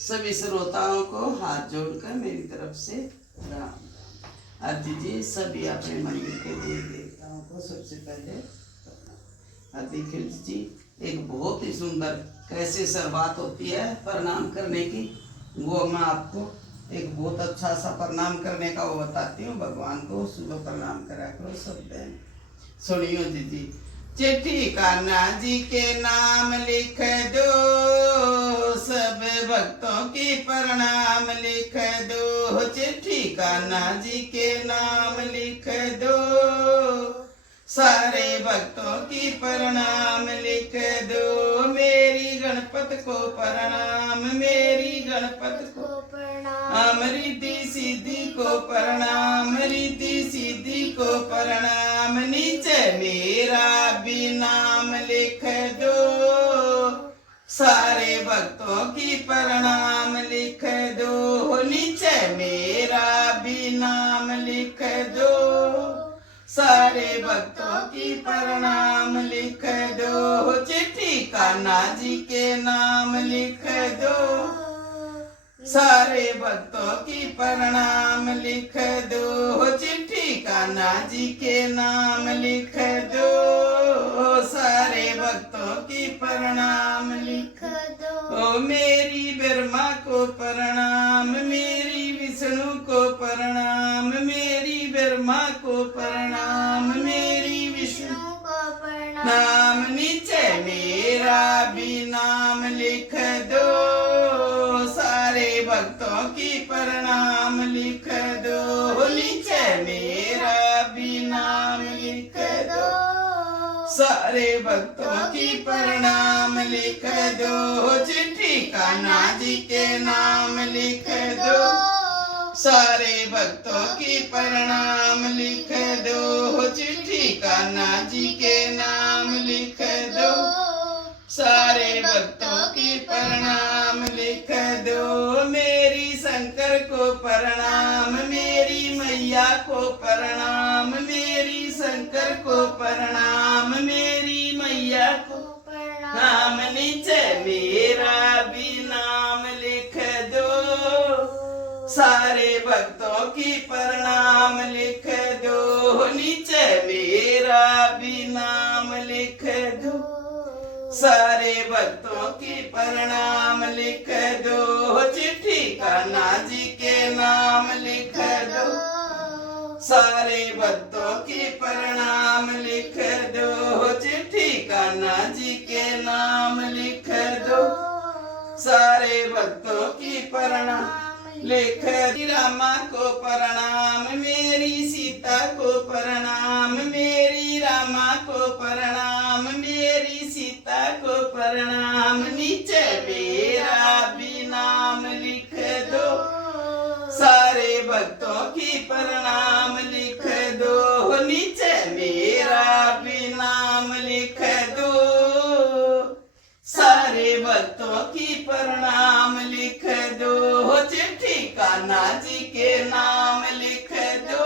सभी श्रोताओं को हाथ जोड़कर मेरी तरफ से राम। आज दीजिए सभी अपने मंदिर के देवी देवताओं को सबसे पहले प्रणाम। देखिए जी, एक बहुत ही सुंदर कैसे शुरुआत होती है प्रणाम करने की, वो मैं आपको एक बहुत अच्छा सा प्रणाम करने का वो बताती हूँ। भगवान को सुबह प्रणाम करा करो सब बहन। सुनियो दीदी, चिट्ठी कान्हा जी के नाम लिख दो, सब भक्तों की प्रणाम लिख दो। चिट्ठी कान्हा जी के नाम लिख दो, सारे भक्तों की प्रणाम लिख दो। मेरी गणपत को प्रणाम, मेरी गणपत को प्रणाम। रिद्धि सिद्धि को प्रणाम, रिद्धि सिद्धि को प्रणाम। नीचे मेरा भी नाम लिख दो, सारे भक्तों की प्रणाम लिख दो। नीचे मेरा भी नाम लिख दो, सारे भक्तों की प्रणाम लिख दो। चिट्ठी कान्हा जी के नाम लिख दो, सारे भक्तों की प्रणाम लिख दो। चिट्ठी कान्हा जी के नाम लिख दो, सारे भक्तों की प्रणाम लिख दो। मेरी ब्रह्मा को प्रणाम, मेरी विष्णु को प्रणाम, मेरी ब्रह्मा को प्रणाम, मेरी विष्णु को प्रणाम। नीचे मेरा भी नाम लिख दो, सारे भक्तों की प्रणाम लिख दो। नीचे मेरा भी नाम लिख दो, सारे भक्तों की प्रणाम लिख दो। चिट्ठी कान्हा जी के नाम लिख दो, सारे भक्तों की प्रणाम लिख दो। चिट्ठी कान्हा जी के नाम लिख दो, सारे भक्तों की प्रणाम लिख दो। मेरी शंकर को प्रणाम, मेरी मैया को प्रणाम, मेरी शंकर को प्रणाम, मेरी मैया को प्रणाम। नीचे मेरा भी नाम लिख दो, सारे भक्तों की प्रणाम लिख दो। नीचे मेरा भी नाम लिख दो, सारे भक्तों की प्रणाम लिख दो। चिट्ठी कान्हा जी के नाम लिख दो, सारे भक्तों की प्रणाम लिख दो। चिट्ठी कान्हा जी के नाम लिख दो, सारे भक्तों की प्रणाम लिख दो। रामा को प्रणाम, मेरी सीता को प्रणाम, मेरी रामा को प्रणाम, मेरी सीता को प्रणाम। नीचे मेरा भी नाम लिख दो, सारे भक्तों की प्रणाम लिख दो। नीचे मेरा भी नाम लिख दो, सारे भक्तों की प्रणाम लिख दो। चिट्ठी कान्हा जी के नाम लिख दो,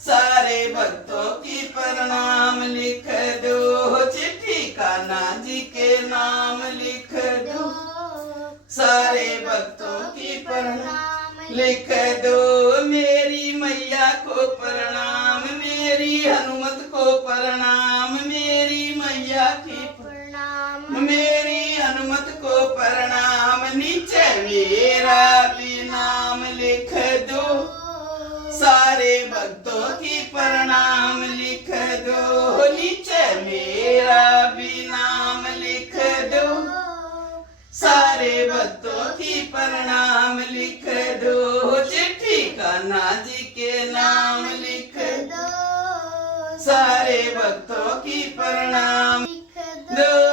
सारे भक्तों की प्रणाम लिख दो। चिट्ठी कान्हा जी के नाम लिख दो, सारे भक्तों की प्रणाम लिख दो। मेरी मैया को प्रणाम, मेरी हनुमत को प्रणाम, मेरी मैया की प्रणाम, मेरी हनुमत को प्रणाम। नीचे मेरा भी नाम लिख दो, सारे भक्तों की प्रणाम लिख दो। नीचे मेरा भी नाम लिख दो, सारे भक्तों की प्रणाम लिख दो। चिट्ठी कान्हा जी के नाम लिख दो, सारे भक्तों की प्रणाम लिख दो।